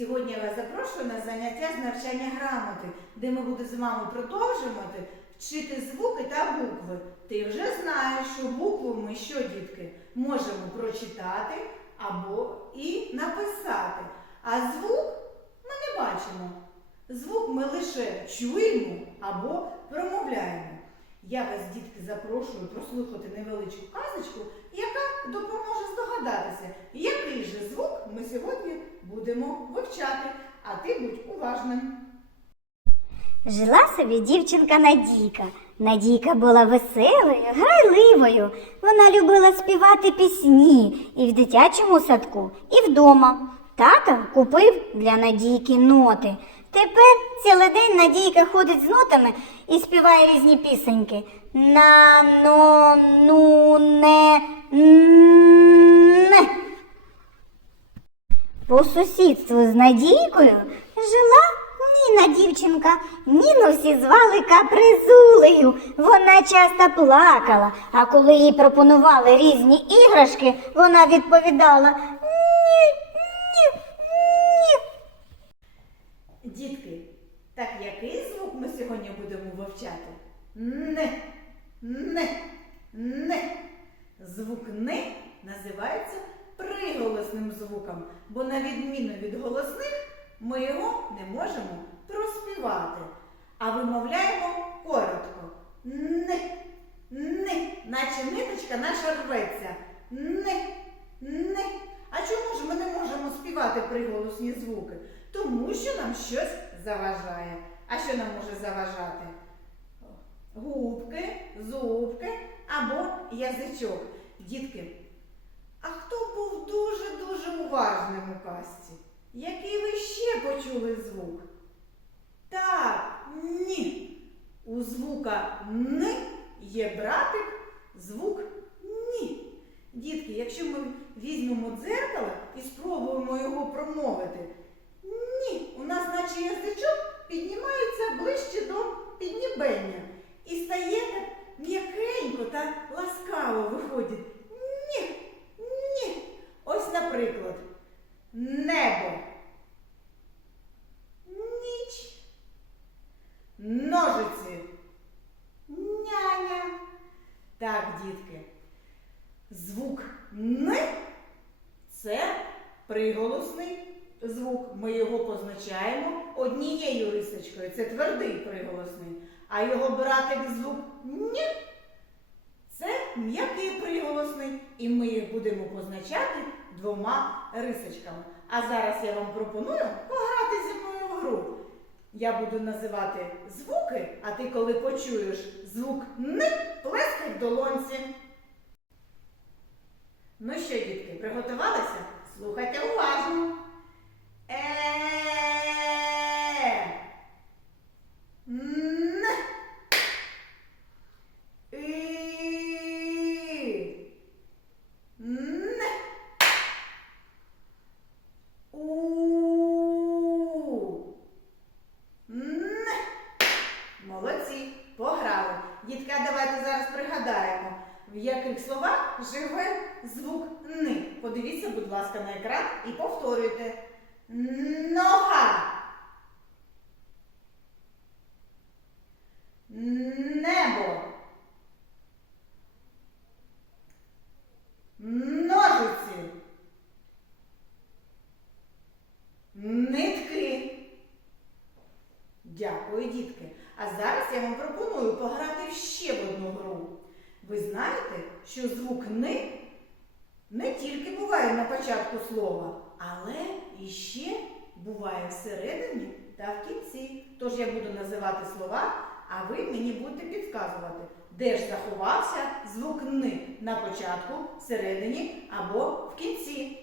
Сьогодні я вас запрошую на заняття з навчання грамоти, де ми будемо з вами продовжувати вчити звуки та букви. Ти вже знаєш, що букву ми що, дітки, можемо прочитати або і написати. А звук ми не бачимо. Звук ми лише чуємо або промовляємо. Я вас, дітки, запрошую прослухати невеличку казочку, яка допоможе здогадатися, який же звук ми сьогодні будемо вивчати. А ти будь уважним. Жила собі дівчинка Надійка. Надійка була веселою, грайливою. Вона любила співати пісні і в дитячому садку, і вдома. Тато купив для Надійки ноти. Тепер цілий день Надійка ходить з нотами і співає різні пісеньки. На, но, ну, не, не. По сусідству з Надійкою жила Ніна дівчинка. Ніну всі звали капризулею. Вона часто плакала, а коли їй пропонували різні іграшки, вона відповідала ні, ні, ні. Дітки, так який звук ми сьогодні будемо вивчати? Не, не, не. Звук не називається приголосним звуком, бо на відміну від голосних ми його не можемо проспівати, а вимовляємо коротко. Не, не, наче ниточка наша рветься. Не, не. А чому ж ми не можемо співати приголосні звуки? Тому що нам щось заважає. А що нам може заважати? Губки, зубки або язичок. Дітки, а хто був дуже-дуже уважним у казці? Який ви ще почули звук? Так, ні. У звука Н є братик звук Ні. Дітки, якщо ми візьмемо дзеркало і спробуємо його промовити, ні, у нас наче язичок піднімається ближче до піднібення і стає так м'якенько та ласкаво виходить. Ні, ні. Ось, наприклад, небо. Ніч. Ножиці. Няня. Так, дітки. Звук Н це приголосний звук. Ми його позначаємо однією рисочкою. Це твердий приголосний. А його братик звук Н це м'який приголосний. І ми їх будемо позначати двома рисочками. А зараз я вам пропоную пограти зі мною в гру. Я буду називати звуки, а ти, коли почуєш звук Н, плескай в долонці. Ну що, дітки, приготувалися? Слухайте уважно. Е. У. Н. Молодці, пограли. Дітка, давайте зараз пригадаємо, в яких словах живе звук Н. Подивіться, будь ласка, на екран і повторюйте. Нога. Небо. Ножиці. Нитки. Дякую, дітки. А зараз я вам пропоную пограти в ще в одну гру. Ви знаєте, що звук «ни» не тільки буває на початку слова, але іще буває всередині та в кінці. Тож я буду називати слова, а ви мені будете підказувати, де ж заховався звук «ни» на початку, всередині або в кінці.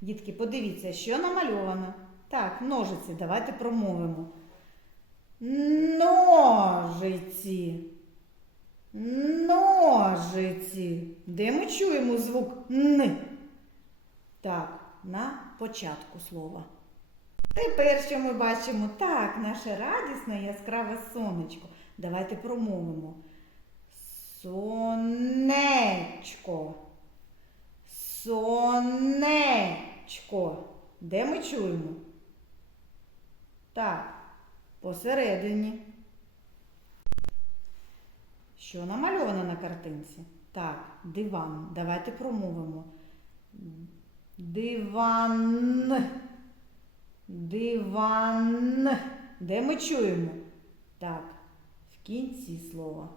Дітки, подивіться, що намальовано. Так, ножиці, давайте промовимо. Ножиці. Ножиці. Де ми чуємо звук Н? Так, на початку слова. Тепер що ми бачимо? Так, наше радісне яскраве сонечко. Давайте промовимо. Сонечко. Сонечко. Де ми чуємо? Так, посередині. Що намальовано на картинці? Так, диван. Давайте промовимо. Диван. Диван. Де ми чуємо? Так, в кінці слова.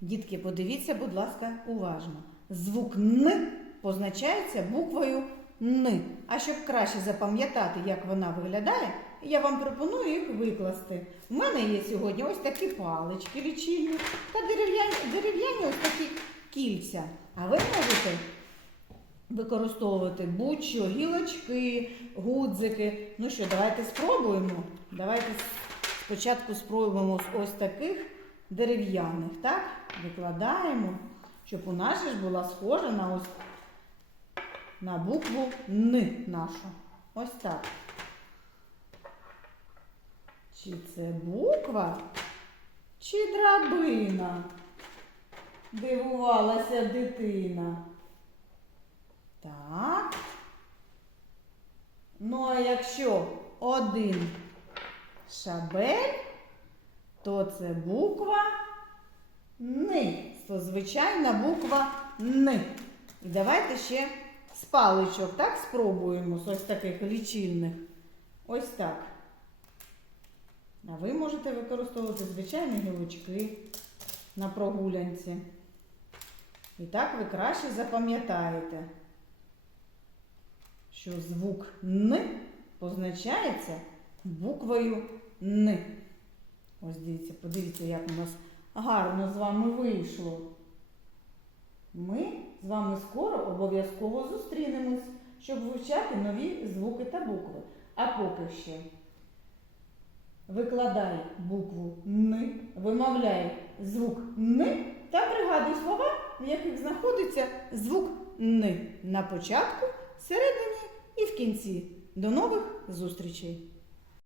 Дітки, подивіться, будь ласка, уважно. Звук Н позначається буквою Н. А щоб краще запам'ятати, як вона виглядає, я вам пропоную їх викласти. У мене є сьогодні ось такі палички лічильні та дерев'яні, дерев'яні ось такі кільця. А ви можете використовувати будь-що, гілочки, гудзики. Ну що, давайте спробуємо. Давайте спочатку спробуємо ось таких дерев'яних, так? Викладаємо, щоб у нас ж була схожа на ось на букву Н нашу. Ось так. Чи це буква, чи драбина? Дивувалася дитина. Так. Ну, а якщо один шабель, то це буква Н. Це звичайна буква Н. І давайте ще з паличок, так, спробуємо з ось таких лічильних. Ось так. А ви можете використовувати звичайні гілочки на прогулянці. І так ви краще запам'ятаєте, що звук Н позначається буквою Н. Ось дивіться, подивіться, як у нас гарно з вами вийшло. Ми з вами скоро обов'язково зустрінемось, щоб вивчати нові звуки та букви. А поки ще викладай букву Н, вимовляй звук Н та пригадуй слова, в яких знаходиться звук Н на початку, середині і в кінці. До нових зустрічей!